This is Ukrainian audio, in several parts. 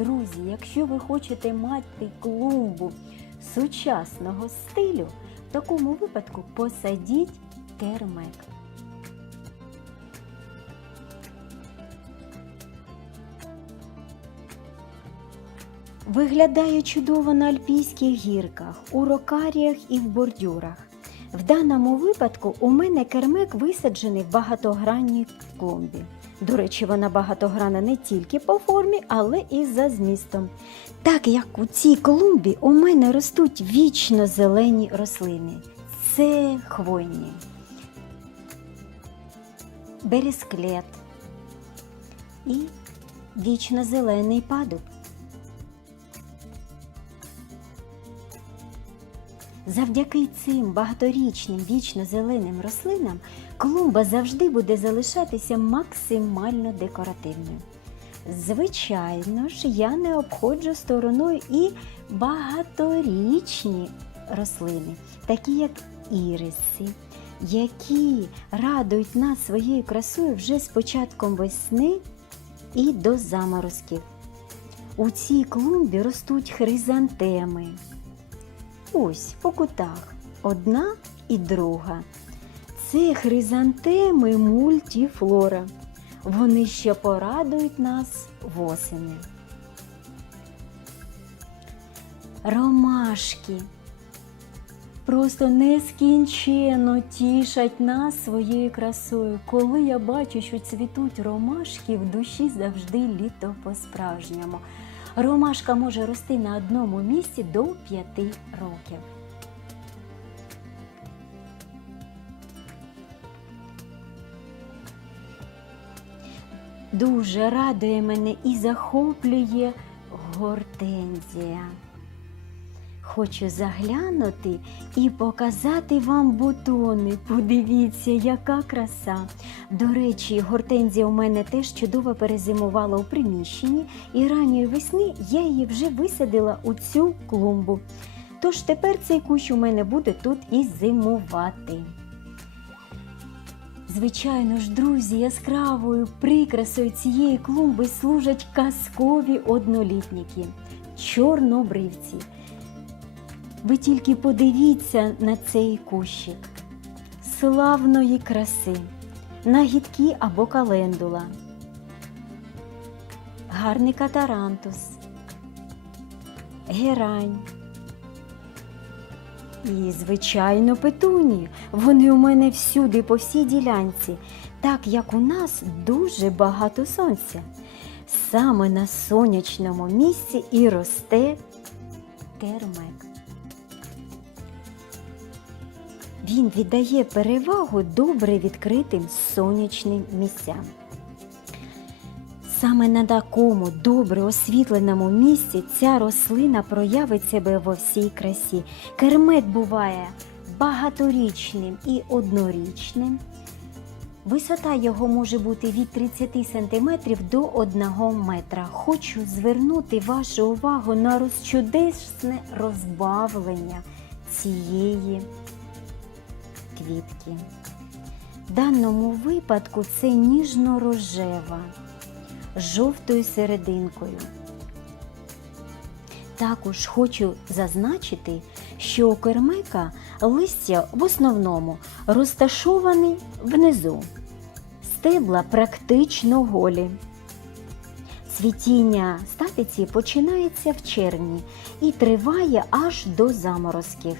Друзі, якщо ви хочете мати клумбу сучасного стилю, в такому випадку посадіть кермек. Виглядає чудово на альпійських гірках, у рокаріях і в бордюрах. В даному випадку у мене кермек висаджений в багатогранній клумбі. До речі, вона багатогранна не тільки по формі, але і за змістом. Так як у цій клумбі у мене ростуть вічно зелені рослини. Це хвойні, бересклет і вічно зелений падуб. Завдяки цим багаторічним вічно-зеленим рослинам клумба завжди буде залишатися максимально декоративною. Звичайно ж, я не обходжу стороною і багаторічні рослини, такі як іриси, які радують нас своєю красою вже з початком весни і до заморозків. У цій клумбі ростуть хризантеми. Ось по кутах одна і друга. Це хризантеми мультіфлора. Вони ще порадують нас восени. Ромашки просто нескінченно тішать нас своєю красою. Коли я бачу, що цвітуть ромашки, в душі завжди літо по-справжньому. Ромашка може рости на одному місці до 5 років. Дуже радує мене і захоплює гортензія. Хочу заглянути і показати вам бутони. Подивіться, яка краса. До речі, гортензія у мене теж чудово перезимувала у приміщенні, і ранньої весни я її вже висадила у цю клумбу. Тож тепер цей кущ у мене буде тут і зимувати. Звичайно ж, друзі, яскравою прикрасою цієї клумби служать казкові однолітники чорнобривці. Ви тільки подивіться на цей кущик славної краси, нагідки або календула, гарний катарантус, герань. І, звичайно, петуні. Вони у мене всюди по всій ділянці, так як у нас дуже багато сонця. Саме на сонячному місці і росте кермек. Він віддає перевагу добре відкритим сонячним місцям. Саме на такому добре освітленому місці ця рослина проявить себе во всій красі. Кермет буває багаторічним і однорічним. Висота його може бути від 30 см до 1 метра. Хочу звернути вашу увагу на розчудесне розбавлення цієї квітки. В даному випадку це ніжно-рожева жовтою серединкою. Також хочу зазначити, що у кермека листя в основному розташовані внизу, стебла практично голі. Цвітіння статиці починається в червні і триває аж до заморозків.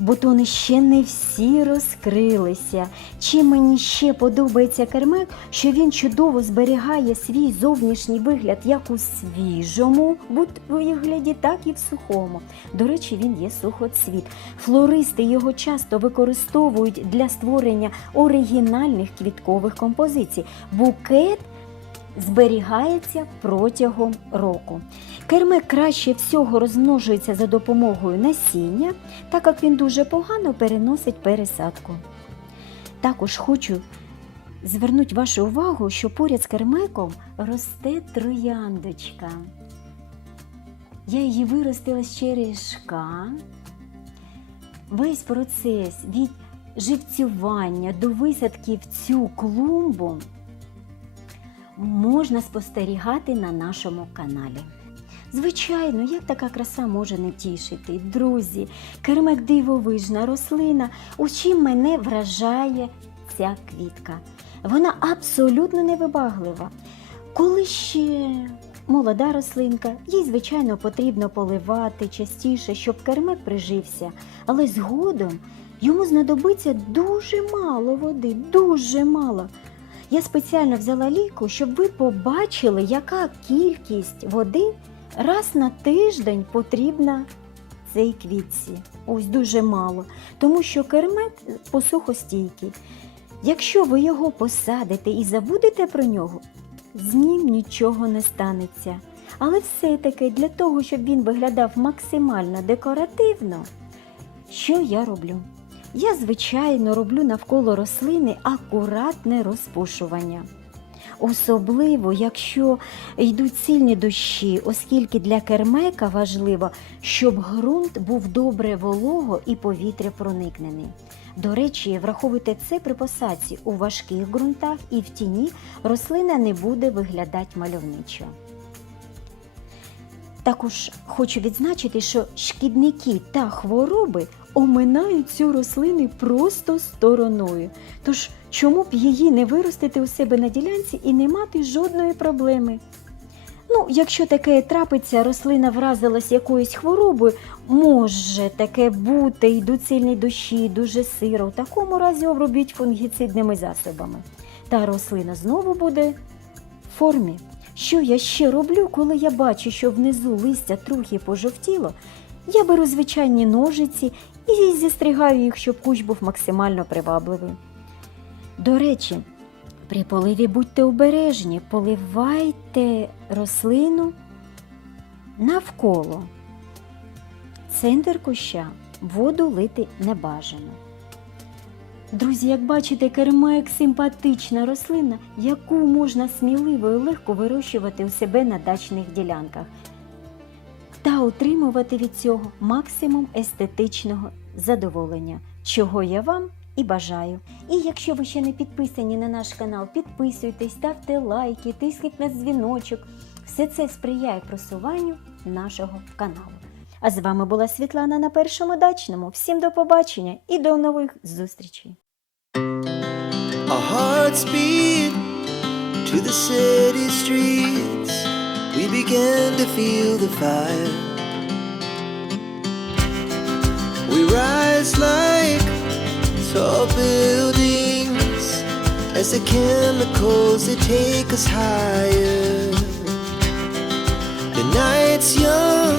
Бутони ще не всі розкрилися. Чим мені ще подобається кермек, що він чудово зберігає свій зовнішній вигляд як у свіжому вигляді, так і в сухому. До речі, він є сухоцвіт. Флористи його часто використовують для створення оригінальних квіткових композицій. Букет зберігається протягом року. Кермек краще всього розмножується за допомогою насіння, так як він дуже погано переносить пересадку. Також хочу звернути вашу увагу, що поряд з кермеком росте трояндочка. Я її виростила з черешка. Весь процес від живцювання до висадки в цю клумбу можна спостерігати на нашому каналі. Звичайно, як така краса може не тішити? Друзі, кермек дивовижна рослина, у чим мене вражає ця квітка. Вона абсолютно невибаглива. Коли ще молода рослинка, їй, звичайно, потрібно поливати частіше, щоб кермек прижився, але згодом йому знадобиться дуже мало води, дуже мало. Я спеціально взяла ліку, щоб ви побачили, яка кількість води раз на тиждень потрібна цій квітці. Ось дуже мало, тому що кермет посухостійкий. Якщо ви його посадите і забудете про нього, з ним нічого не станеться. Але все-таки для того, щоб він виглядав максимально декоративно, що я роблю? Я, звичайно, роблю навколо рослини акуратне розпушування. Особливо, якщо йдуть сильні дощі, оскільки для кермека важливо, щоб ґрунт був добре волого і повітря проникнений. До речі, враховуйте це при посадці у важких ґрунтах і в тіні рослина не буде виглядати мальовничо. Також хочу відзначити, що шкідники та хвороби оминають цю рослину просто стороною. Тож чому б її не виростити у себе на ділянці і не мати жодної проблеми? Ну, якщо таке трапиться, рослина вразилась якоюсь хворобою, може таке бути, йдуть сильні дощі, дуже сиро. В такому разі обробіть фунгіцидними засобами. Та рослина знову буде в формі. Що я ще роблю, коли я бачу, що внизу листя трохи пожовтіло, я беру звичайні ножиці і зістригаю їх, щоб кущ був максимально привабливий. До речі, при поливі будьте обережні, поливайте рослину навколо. Центр куща воду лити не бажано. Друзі, як бачите, кермек симпатична рослина, яку можна сміливо і легко вирощувати у себе на дачних ділянках та отримувати від цього максимум естетичного задоволення, чого я вам і бажаю. І якщо ви ще не підписані на наш канал, підписуйтесь, ставте лайки, тисніть на дзвіночок. Все це сприяє просуванню нашого каналу. А з вами була Світлана на першому дачному. Всім до побачення і до нових зустрічей! Our hearts beat to the city streets. We began to feel the fire. We rise like tall buildings as the chemicals they take us higher. The night's young,